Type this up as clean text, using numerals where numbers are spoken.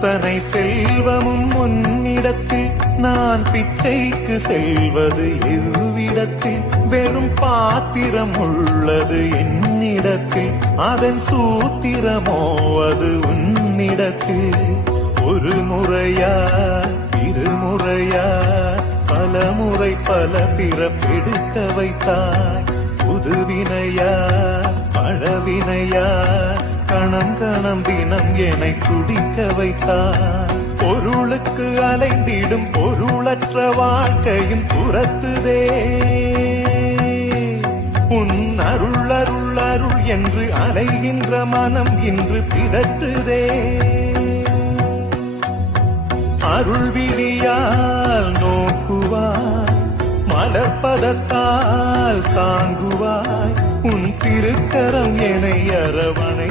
அத்தனை செல்வமும் உன்னிடத்தில் நான் பிச்சைக்கு செல்வது எவ்விடத்தில் வெறும் பாத்திரம் உள்ளது என்னிடத்தில் அதன் சூத்திரமோ அது உன்னிடத்தில் ஒரு முறையா இருமுறையா பல முறை பல பிறப்பெடுக்க வைத்தாய் புதுவினையா பழவினையா கணம் கணம் தினம் என்னை குடிக்க வைத்தாய் பொருளுக்கு அலைந்திடும் பொருளற்ற வாழ்க்கையும் துரத்துதே உன் அருள் அருள் அருள் என்று அலைகின்ற மனம் இன்று பிதற்றுதே அருள் விழியால் நோக்குவாய் மலர்பதத்தால் தாங்குவாய் உன் திருக்கரம் என்னை அரவணை